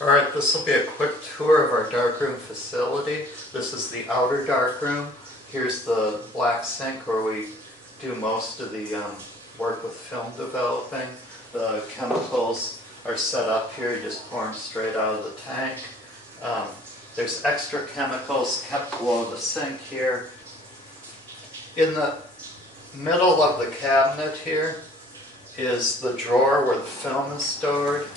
Alright, this will be a quick tour of our darkroom facility. This is the outer darkroom. Here's the black sink where we do most of the work with film developing. The chemicals are set up here, you just pour them straight out of the tank. There's extra chemicals kept below the sink here. In the middle of the cabinet here is the drawer where the film is stored.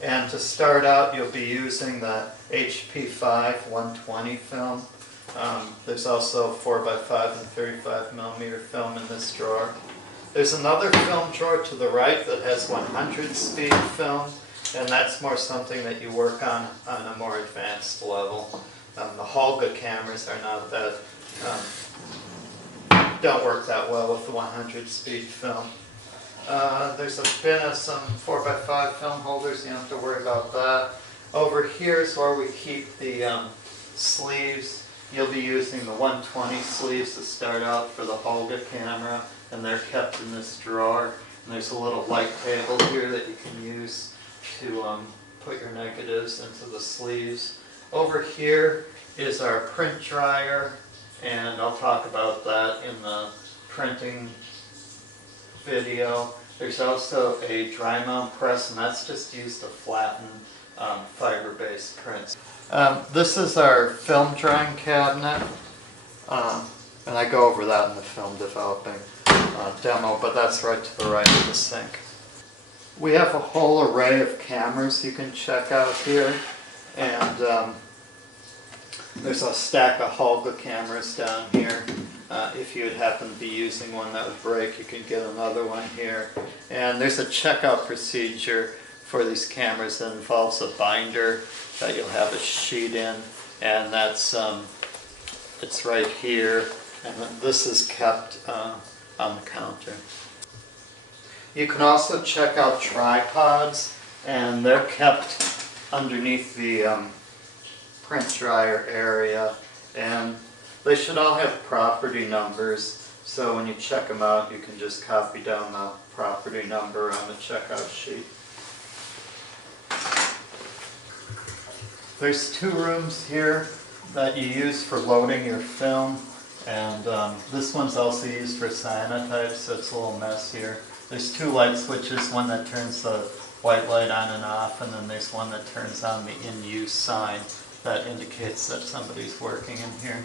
And to start out, you'll be using the HP5 120 film. There's also 4x5 and 35mm film in this drawer. There's another film drawer to the right that has 100 speed film, and that's more something that you work on a more advanced level. The Holga cameras are not that, don't work that well with the 100 speed film. There's a bin of some 4x5 film holders, you don't have to worry about that. Over here is where we keep the sleeves. You'll be using the 120 sleeves to start out for the Holga camera, and they're kept in this drawer. And there's a little light table here that you can use to put your negatives into the sleeves. Over here is our print dryer, and I'll talk about that in the printing video. There's also a dry mount press, and that's just used to flatten fiber-based prints. This is our film drying cabinet, and I go over that in the film developing demo, but that's right to the right of the sink. We have a whole array of cameras you can check out here, and there's a stack of Holga cameras down here. If you would happen to be using one that would break, you can get another one here. And there's a checkout procedure for these cameras that involves a binder that you'll have a sheet in, and that's it's right here, and this is kept on the counter. You can also check out tripods, and they're kept underneath the print dryer area, and they should all have property numbers, so when you check them out, you can just copy down the property number on the checkout sheet. There's two rooms here that you use for loading your film, and this one's also used for cyanotype, so it's a little messier. There's two light switches, one that turns the white light on and off, and then there's one that turns on the in-use sign that indicates that somebody's working in here.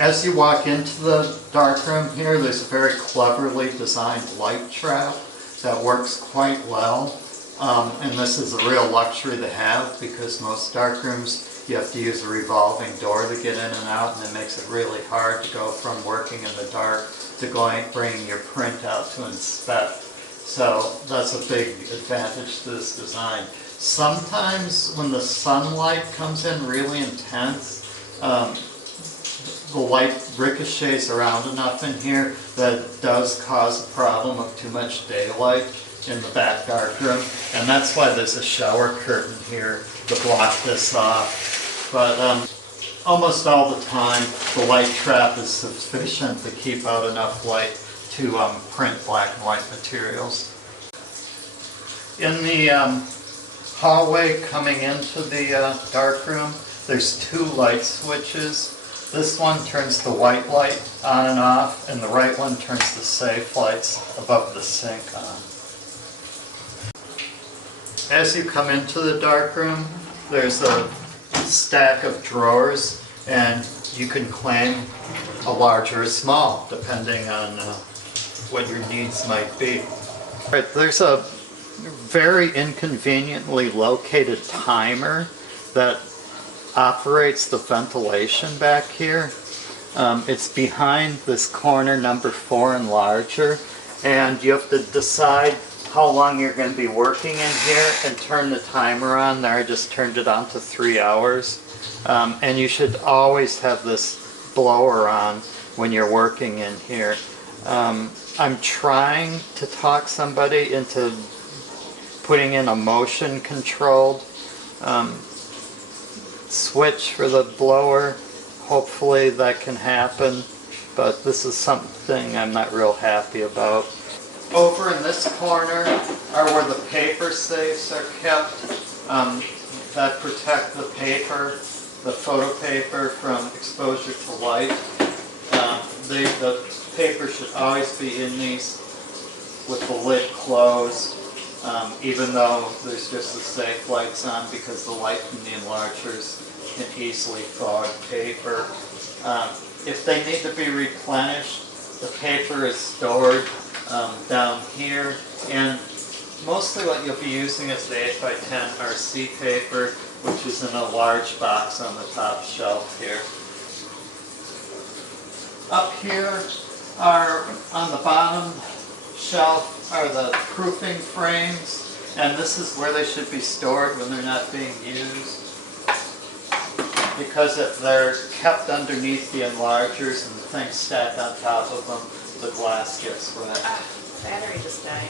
As you walk into the darkroom here, there's a very cleverly designed light trap that works quite well. And this is a real luxury to have, because most darkrooms you have to use a revolving door to get in and out, and it makes it really hard to go from working in the dark to bringing your print out to inspect. So that's a big advantage to this design. Sometimes when the sunlight comes in really intense, the light ricochets around enough in here that it does cause a problem of too much daylight in the back darkroom, and that's why there's a shower curtain here to block this off. But almost all the time the light trap is sufficient to keep out enough light to print black and white materials. In the hallway coming into the darkroom, there's two light switches. This one turns the white light on and off, and the right one turns the safe lights above the sink on. As you come into the darkroom, there's a stack of drawers, and you can claim a large or a small, depending on what your needs might be. Right, there's a very inconveniently located timer that operates the ventilation back here. It's behind this corner number 4 and larger, and you have to decide how long you're going to be working in here and turn the timer on. There, I just turned it on to 3 hours. And you should always have this blower on when you're working in here. I'm trying to talk somebody into putting in a motion controlled switch for the blower. Hopefully that can happen, but this is something I'm not real happy about. Over in this corner are where the paper safes are kept that protect the paper, the photo paper from exposure to light. The paper should always be in these with the lid closed, even though there's just the safe lights on, because the light from the enlargers can easily fog paper. If they need to be replenished, the paper is stored down here, and mostly what you'll be using is the 8x10 RC paper, which is in a large box on the top shelf here. Up here are, on the bottom shelf, are the proofing frames, and this is where they should be stored when they're not being used. Because if they're kept underneath the enlargers and the things stacked on top of them, the glass gets wet. Battery just died.